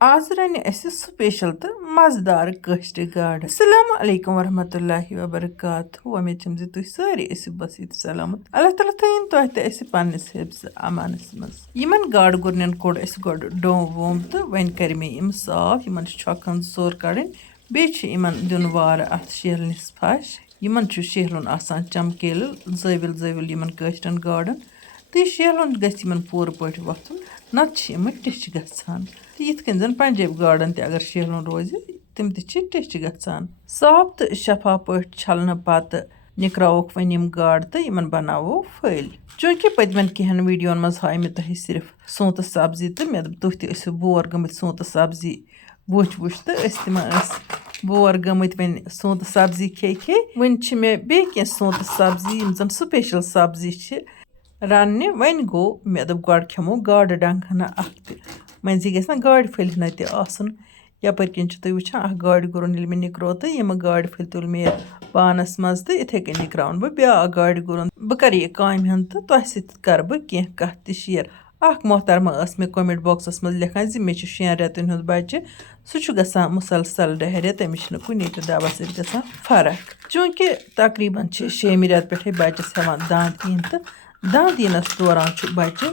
आज रनि असे स्पेशल तो मजेदार कश्त गाड़। अस्सलाम वालेकुम वरहमतुल्लाहि वबरकातुहू। उम्मीद छम तुह सारी ऐसी बसीत सलामत। अल्लाह ताला थयन तुह ते ऐसी पन्निस हिफ्ज़ अमानस मज। यमन गाड़ गुरनन कोड़ ऐसी गोड़ डोम वोम तो वन कर मे इम साफ यमन छकन जोर कड़न बे यमन दिन वार अथ शेलनिस फश यमन शेहलुन आसान चमकेल जविल जविल यमन कश्तन गाड़न तो शेहलुन गछ यमन पूर पट वथुन नत यम टिच गछान तो यिथ कन जन पंजाब गाड़न ते अगर शेहलुन रोज तम टिच गछान साफ तो शफाफ पट छलन पत निकरावोक वन यम गाड़ तो यमन बनावो फल। चूंकि पदमन कहन वीडियोन मज हाय मे तुह सिर्फ सोत सब्जी तो मे तुह तु बोर गमत सोत सब्जी वुच वुच तो बोर गमत वन सोत सब्जी खे खे वन मे बे सोत सब्जी जन स्पेशल सब्जी रन्ने वन गो मे दप गड़ खेमो गाड़ डंग हना अख मजी गस ना गाड़ फल हना तन यपर कन तुम वुचान अख गाड़ गुरन मे निकरो तो यम गाड़ फल तुल मे पानस मज तो इथे कन निकरावन बह ब्या गाड़ गुरन बह कर यह काम हन तो तुह सर बह कह कत त शेयर। अख मोहतरमा मे कमेंट बॉक्सस मज लिखान जि मे 6 रेतन हुंद बच्चे सह गसान मुसलसल डहरिया तमिस कुन तो दवा सत गसान फर्क। चूंकि तकरीबन 6 रेत पे बच्चस हेवान दांद इन तो दांद यनस दौरान बच्चे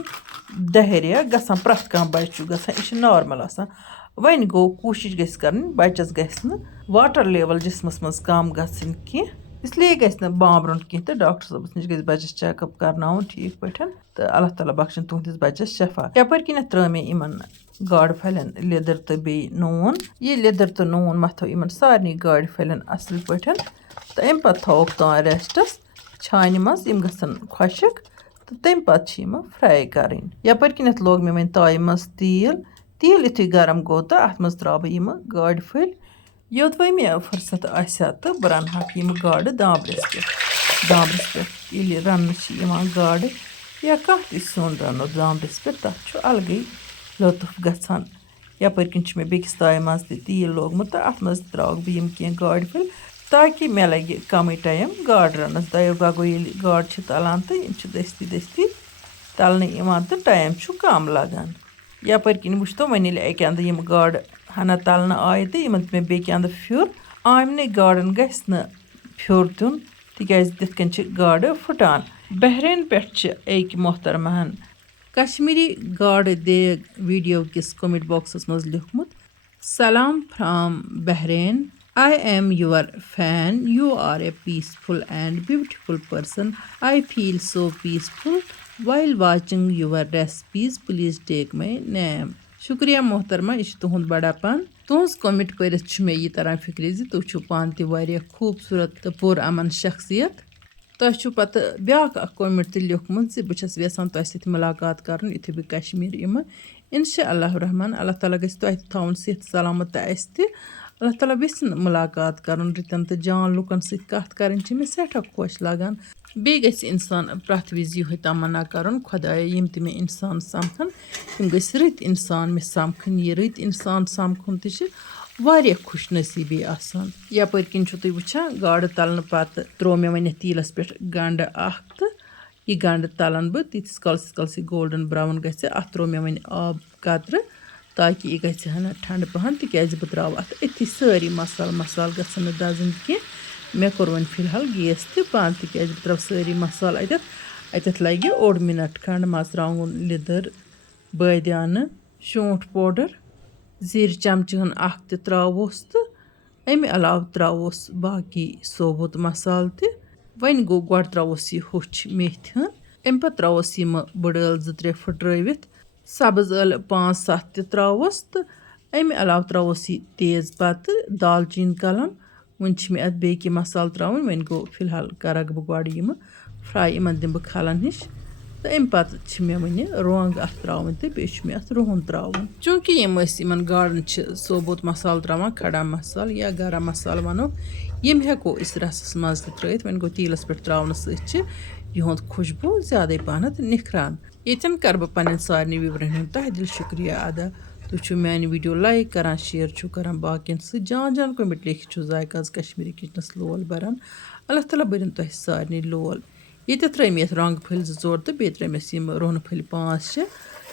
डहरिया गसान प्रथ कह बच्चे गसान यह नॉर्मल आसान वन गो कोशिश गस करन बच्चस गस वाटर लेवल जिसमस मज कम गसन की इसलिए गस बामरुन कह तो डॉक्टर सबस नश गस बच्चस चेकअप करनाउन ठीक पे तो अल्लाह ताला बख्शन तुहदिस बच्चस शफा। यपर कन त्रो मे इमन गाड़ फलन लेदर तो बे नून ये लेदर तो नून मथो इमन सारे गाड़ फलन असल पे तो अम पे थोक तान रेस्टस छान मज यम गसन खुशक तो तम पे फ्राई करें। यपर कन लोग मे वन ताय मज तेल युथु गरम गो तो अत मज त्रा बह यम गाड़ फल योद वो मे फुर्सत आसा तो बह रन यम गाड़ दाबरस पे रन गाड़ या कह सन रनो दाबरस पे तथ अलगै लुत्फ गसान। यपर कन मे बेकिस ताय मज तेल लोगमुत तो अत मज त्रा बह यम कह गाड़ फल ताकि मे लगे कम टाइम गाड़ रनस दयो गगो ये गाड़ तलान तो यम दस्ती दस्ती तलने तो टाइम कम लगान। यपर कन वो तो वन अक अंद यम गाड़ हना तलना आय तो यमन मे बेक अंद फ्योर आमने गाड़न गस न फ्योर दिन तिकाज तिथ कन गाड़ फुटान। बहरीन पे एक मोहतरमहन कश्मीरी गाड़ देग वीडियो किस कमेंट बॉक्सस मज लिखमुत सलाम from Bahrain I am your fan. You are a peaceful and beautiful person. I feel so peaceful while watching your recipes. Please take my name. शुक्रिया मोहतरमा यह तुहद बड़ापन तुज कमेंट कर मे यह तरह फिक्र तुम पान तह खूबसूरत तो पुर अमन शख्सियत तुह पत ब्या कमेंट लिखमुत बहुत यसान तुह सत मुलाकात कर यु बह कश्मीर यम इंशाअल्लाह रहमान अल्लाह ताला गस तुह थवन सेहत सलामत अल्लाह ताला वेसन मुलाकात कर रितन तो जान लुकन सत कत कर मे सठा खुश लगान बे गस इंसान प्रथ विज यह तमन्ना कर खुदाया यम ते मे इंसान समखन तम गस रत इंसान मे समखन यह रत इंसान समखन तह खुश नसीबी आसान। यपर कन तुम वुचान गाड़ तलन पत त्रो मे वन तीलस पे गंड अख तो यह गंड तलन बह तीस कलस गोल्डन ब्राउन गि अत त्रो मे वन आब कतर ताकि यह गहना ठंड पहन तिकाज बह त्रा अत अथी सारी मसाल गसन दजन कह मे कोर वन फिलहाल गैस तो बंद तिकाज बह त्रा सारी मसाल अत लगे ओड मिनट खंड मर्चांगन लिदर बादियान शोंठ पाउडर जीर चमचन अख तो त्रोस तो अमे अलाव त्रोस बाकी सोबुत मसाल तो वन गो गो त्रोस यह होछ मेथ अम पे त्रोस यम बड़ल 2-3 फुट्रवित सब्ज यल 5-7 त्रोस तो अमे अलाव त्रोस यह तेज पत्त दालचीन कलम वन मे अत बेकी मसाल त्रावन वन गो फिलहाल करक बह गड़ यम फ्राई यमन दिम बह खलन हिश तो अम पे मे वन रोंग अत त्रावन तो बे मे अत रुहन त्रावन। चूंकि यम गाड़न सोबुत मसाल त्रावन खड़ा मसाल या गरम मसाल वनो यम हेको रसस मज त्रत वन गो तीलस पे त्रावन सहुंद खुशबू ज्यादा पहनत निखरान। यन कर बह पन्न सारे विवरण तह दिल शुक्रिया अदा तुम मान वीडियो लाइक करान शेयर करान बाकियन जान कमेंट लिखित जायका कश्मीरी किचनस लोल बरान अल्लाह ताला बरन तुह सारे लोल ये त्रम रंग फल 2 तो बे त्रमस रोन फल 5-6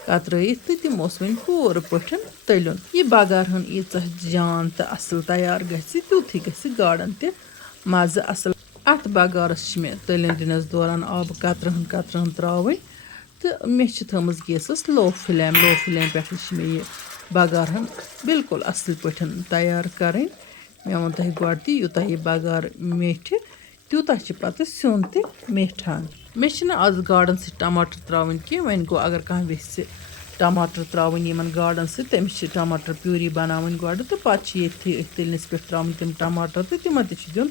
کترٲیِتھ تہٕ تِم اوس وۄنۍ پوٗرٕ پٲٹھۍ تٔلیُن. یہِ بغار ہن ییٖژاہ جان تہٕ اَصٕل تیار گژھِ تیُتھُے گژھِ گاڈن تہِ مَزٕ اَصٕل. اَتھ بغارَس چھِ مےٚ تٔلیُن دِنَس دوران آبہٕ قطرٕ ہن ترٛاوٕنۍ تہٕ مےٚ چھِ تھٲومٕژ گیسَس لو فٕلیم پٮ۪ٹھٕے چھِ مےٚ یہِ بغار ہن بِلکُل اَصٕل پٲٹھۍ تیار کَرٕنۍ. مےٚ ووٚن تۄہہِ گۄڈٕ تہِ یوٗتاہ یہِ بغار میٹھِ تیوٗتاہ چھِ پَتہٕ سیُن تہِ میٹھان. مےٚ چھِنہٕ آز گاڈَن سۭتۍ ٹماٹر ترٛاوٕنۍ کینٛہہ. وۄنۍ گوٚو اگر کانٛہہ یژھِ ٹماٹر ترٛاوٕنۍ یِمن گاڈَن سۭتۍ تٔمِس چھِ ٹماٹر پیوٗری بَناوٕنۍ گۄڈٕ تہٕ پَتہٕ چھِ ییٚتھی أتھۍ تٔلنِس پٮ۪ٹھ ترٛاوٕنۍ تِم ٹماٹر تہٕ تِمن تہِ چھُ دیُن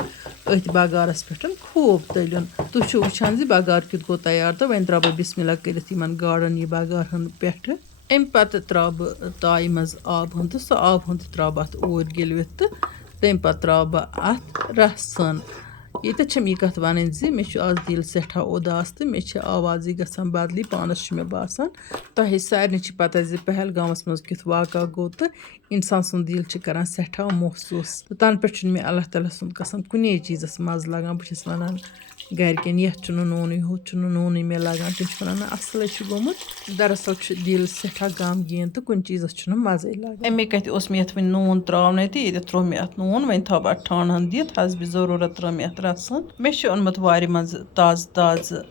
أتھۍ بغارَس پٮ۪ٹھ خوٗب تٔلیُن. تُہۍ چھِو وٕچھان زِ بغار کیُتھ گوٚو تیار تہٕ وۄنۍ ترٛاوٕ بہٕ بِسمہِ اللہ کٔرِتھ یِمن گاڈن یہِ بغار ہن پٮ۪ٹھٕ. اَمہِ پَتہٕ ترٛاوٕ بہٕ تایہِ منٛز آبہٕ ہن تہٕ سُہ آبہٕ ہن تہِ ترٛاوٕ بہٕ اَتھ اوٗرۍ گِلوِتھ تہٕ تَمہِ پَتہٕ ترٛاوٕ بہٕ اَتھ رَس ہن. ییٚتٮ۪تھ چھَم یہِ کَتھ وَنٕنۍ زِ مےٚ چھُ آز دِل سٮ۪ٹھاہ اُداس تہٕ مےٚ چھِ آوازٕے گژھان بدلٕے پانَس چھُ مےٚ باسان. تۄہہِ سارنٕے چھِ پَتہ زِ پہلگامَس منٛز کیُتھ واقعہ گوٚو تہٕ اِنسان سُنٛد دِل چھِ کَران سٮ۪ٹھاہ محسوٗس تہٕ تَنہٕ پٮ۪ٹھ چھُنہٕ مےٚ اللہ تعالیٰ سُنٛد قسم کُنے چیٖزَس مَزٕ لگان. بہٕ چھَس وَنان گَرِکٮ۪ن یَتھ چھُنہٕ نوٗنٕے ہُتھ چھُنہٕ نوٗنٕے مےٚ لگان. تِم چھِ وَنان نہ اَصلٕے چھُ گوٚمُت. دراصل چھُ دِل سٮ۪ٹھاہ غمگیٖن تہٕ کُنہِ چیٖزَس چھُنہٕ مَزَے لگان. اَمے کَتھِ اوس مےٚ یَتھ وۄنۍ نوٗن ترٛاونَے تہٕ ییٚتٮ۪تھ ترٛوو مےٚ اَتھ نوٗن. وۄنۍ تھاو بہٕ اَتھ ٹھانٛڈ ہن دِتھ حسبِ ضروٗرت ترٛٲو مےٚ اَتھ رَس ہن. مےٚ چھُ اوٚنمُت وارِ منٛزٕ تازٕ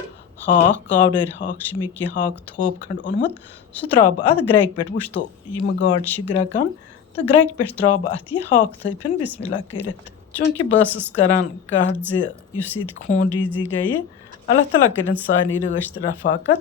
ہاکھ کاوڈٲرۍ ہاکھ چھِ مےٚ کینٛہہ ہاکھ تھوپ کھنٛڈ اوٚنمُت سُہ ترٛاوٕ بہٕ اَتھ گرٛٮ۪کہِ پٮ۪ٹھ. وٕچھتو یِم گاڈٕ چھِ گرٛٮ۪کان تہٕ گرٛٮ۪کہِ پٮ۪ٹھ ترٛاوٕ بہٕ اَتھ یہِ ہاکھ تھٲپِن بِسمہِ اللہ کٔرِتھ. چوٗنٛکہِ بہٕ ٲسٕس کَران کَتھ زِ یُس ییٚتہِ خوٗن ریٖزی گٔیہِ اللہ تعالیٰ کٔرِنۍ سارنٕے رٲچھ تہٕ رفاقت.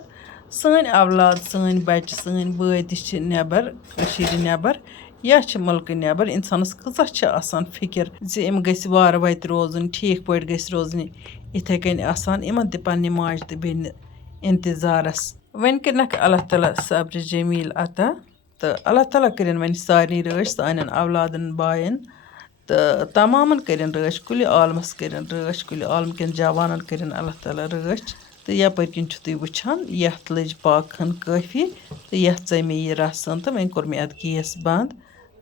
سٲنۍ اولاد سٲنۍ بَچہِ سٲنۍ بٲے تہِ چھِ نٮ۪بر کٔشیٖرِ نٮ۪بر یا چھِ مُلکہٕ نٮ۪بر. اِنسانَس کۭژاہ چھِ آسان فِکِر زِ یِم گٔژھۍ وارٕ وَتہِ روزٕنۍ ٹھیٖک پٲٹھۍ گٔژھۍ روزٕنۍ. یِتھَے کٔنۍ آسان یِمن تہِ پنٛنہِ ماجہِ تہٕ بیٚنہِ اِنتظارَس. وۄنۍ کٔرنَکھ اللہ تعالیٰ صبرِ جمیٖل عطا تہٕ اللہ تعالیٰ کٔرِنۍ وۄنۍ سارنٕے رٲچھ سانٮ۪ن اولادَن بایَن تہٕ تمامَن کٔرِنۍ رٲچھ. کُلہِ عالمَس کٔرِنۍ رٲچھ کُلہِ عالمہٕ کٮ۪ن جوانَن کٔرِنۍ اللہ تعالیٰ رٲچھ. تہٕ یَپٲرۍ کِنۍ چھُ تُہۍ وٕچھان یَتھ لٔج پاکہٕ ہن کٲفی تہٕ یَتھ ژاے مےٚ یہِ رَس ہن تہٕ وۄنۍ کوٚر مےٚ اَتھ گیس بنٛد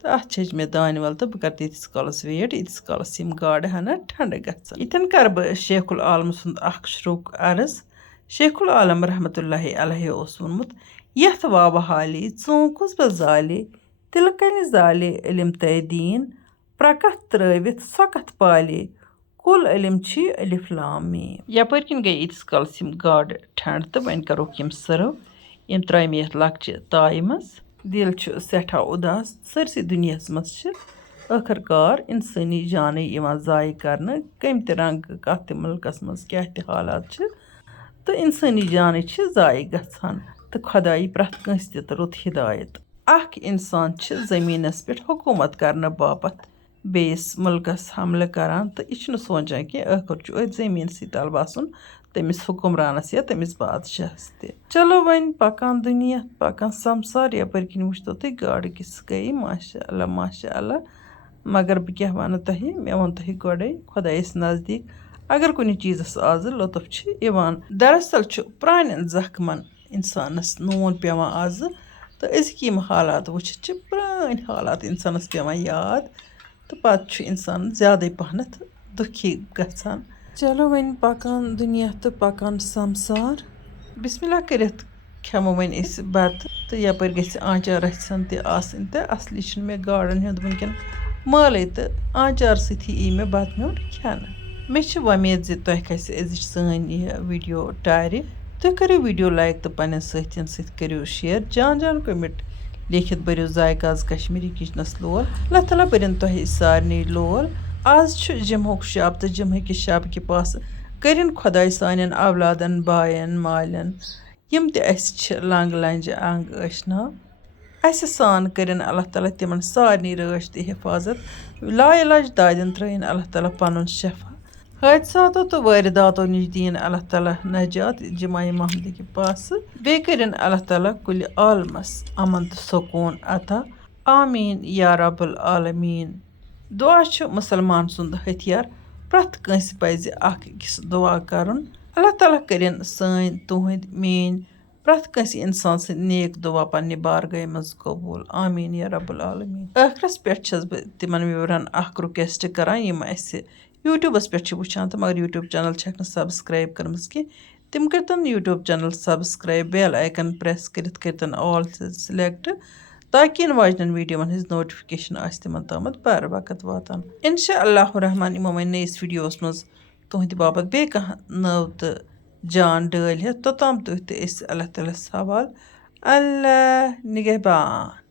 تہٕ اَتھ چھٔج مےٚ دانہِ وَل تہٕ بہٕ کَرٕ تیٖتِس کالَس ویٹ ییٖتِس کالَس یِم گاڈٕ ہنا ٹھنٛڈٕ گژھن. ییٚتٮ۪ن کَرٕ بہٕ شیخ العالمہٕ سُنٛد اکھ شروٗک عرض. شیخ العالم رحمتہ اللہ علیہ اوس ووٚنمُت یَتھ واوٕ حالے ژوٗنٛکُس بہٕ زالے تِلہٕ کَنہِ زالے علم تَے دیٖن پرٛکَتھ ترٛٲوِتھ سۄ کَتھ پالے کُل علم چھِ الف لام میٖم. یَپٲرۍ کِنۍ گٔے ییٖتِس کالَس یِم گاڈٕ ٹھنٛڈٕ تہٕ وۄنۍ کَروکھ یِم سٔرٕو. یِم ترٛاے مےٚ یَتھ لۄکچہِ تایہِ منٛز. دِل چھُ سٮ۪ٹھاہ اُداس. سٲرسٕے دُنیاہَس منٛز چھِ ٲخٕر کار اِنسٲنی جانٕے یِوان ضایع کَرنہٕ کَمہِ تہِ رنٛگہٕ کَتھ تہِ مُلکَس منٛز کیٛاہ تہِ حالات چھِ تہٕ اِنسٲنی جانٕے چھِ ضایع گژھان تہٕ خۄدا یی پرٛٮ۪تھ کٲنٛسہِ دِتہٕ رُت ہِدایت. اَکھ اِنسان چھِ زٔمیٖنَس پٮ۪ٹھ حکوٗمت کَرنہٕ باپتھ بیٚیِس مُلکَس حملہٕ کَران تہٕ یہِ چھُنہٕ سونٛچان کہِ ٲخٕر چھُ أتھۍ زٔمیٖنسٕے تَل بَسُن تٔمِس حُکُمرانَس یا تٔمِس بادشاہَس تہِ. چلو وۄنۍ پَکان دُنیا پَکان سَمسار. یَپٲرۍ کِنۍ وٕچھتو تُہۍ گاڈٕ کِژھ گٔیہِ ماشاء اللہ ماشاء اللہ. مگر بہٕ کیٛاہ وَنہٕ تۄہہِ مےٚ ووٚن تۄہہِ گۄڈَے خۄدایَس نزدیٖک اگر کُنہِ چیٖزَس آزٕ لطف چھِ یِوان. دراصل چھُ پرٛانٮ۪ن زخمَن اِنسانَس نوٗن پٮ۪وان آزٕ تہٕ أزِکۍ یِم حالات وٕچھِتھ چھِ پرٛٲنۍ حالات اِنسانَس پٮ۪وان یاد تہٕ پَتہٕ چھُ اِنسان زیادَے پَہنَتھ دُکھی گژھان. چلو وۄنۍ پَکان دُنیا تہٕ پَکان سَمسار. بِسمہِ اللہ کٔرِتھ کھٮ۪مو وۄنۍ أسۍ بَتہٕ تہٕ یَپٲرۍ گژھِ آنچار رَژھِ ہن تہِ آسٕنۍ تہٕ اَصلی چھُنہٕ مےٚ گاڈَن ہُنٛد وٕنۍکٮ۪ن مٲلٕے تہٕ آنچار سۭتی یی مےٚ بَتہٕ میوٚنٛڈ کھٮ۪نہٕ. مےٚ چھِ وۄمید زِ تۄہہِ کھَسہِ أزِچ سٲنۍ یہِ ویٖڈیو ٹارِ. تُہۍ کٔرِو ویٖڈیو لایک تہٕ پنٛنٮ۪ن سٲتھیَن سۭتۍ کٔرِو شِیَر. جان جان کوٚمٮ۪نٛٹ لیکھِتھ بٔرِو ذایقاز کشمیٖری کِچنَس لول. اللہ تعالیٰ بٔرِنۍ تۄہہِ سارنٕے لول. آز چھُ جمعُک شب تہٕ جمعہٕ کہِ شبکہِ پاسہٕ کٔرِنۍ خۄداے سانٮ۪ن اولادَن بایَن مالٮ۪ن یِم تہِ اَسہِ چھِ لنٛگہٕ لنٛجہِ انٛگ ٲشناو اَسہِ سان کٔرِنۍ اللہ تعالیٰ تِمن سارنٕے رٲچھ تہٕ حِفاظت. لاعلاج دادٮ۪ن ترٛٲیِن اللہ تعالیٰ پَنُن شفا. حٲدثاتو تہٕ وٲرِداتو نِش دِیِن اللہ تعالیٰ نجات جمعہ محمدٕکہِ پاسہٕ. بیٚیہِ کٔرِنۍ اللہ تعالیٰ کُلہِ عالمَس اَمن تہٕ سکوٗن عطا. آمیٖن یا رب العالمیٖن. دُعا چھُ مُسلمان سُنٛد ہتھیار. پرٛٮ۪تھ کٲنٛسہِ پَزِ اکھ أکِس دُعا کَرُن. اللہ تعالیٰ کٔرِنۍ سٲنۍ تُہٕنٛدۍ میٛٲنۍ پرٛٮ۪تھ کٲنٛسہِ اِنسان سٕنٛدۍ نیک دُعا پنٛنہِ بارگاہہِ منٛز قبوٗل. آمیٖن یا رب العالمیٖن. ٲخرَس پٮ۪ٹھ چھَس بہٕ تِمن وِورَن اکھ رُکوٮ۪سٹ کَران یِم اَسہِ یوٗٹیوٗبَس پٮ۪ٹھ چھِ وٕچھان تہٕ مگر یوٗٹیوٗب چَنَل چھَکھ نہٕ سبسکرایب کٔرمٕژ کینٛہہ تِم کٔرۍتن یوٗٹیوٗب چَنل سبسکرایب بیل آیکن پرٛٮ۪س کٔرِتھ کٔرۍتن آل سِلٮ۪کٹ تاکہِ یِنہٕ واجنٮ۪ن ویٖڈیووَن ہٕنٛز نوٹِفِکیشن آسہِ تِمن تامَتھ بر وقت واتان اِنشاء اللہُ رحمان یِمو وۄنۍ نٔیِس ویٖڈیووَس منٛز تُہنٛدِ باپتھ بیٚیہِ کانٛہہ نٔو تہٕ جان ڈٲلۍ ہٮ۪تھ توٚتام تُہۍ تہٕ أسۍ اللہ تعالیٰ ہَس حوال اللہ نِگہبان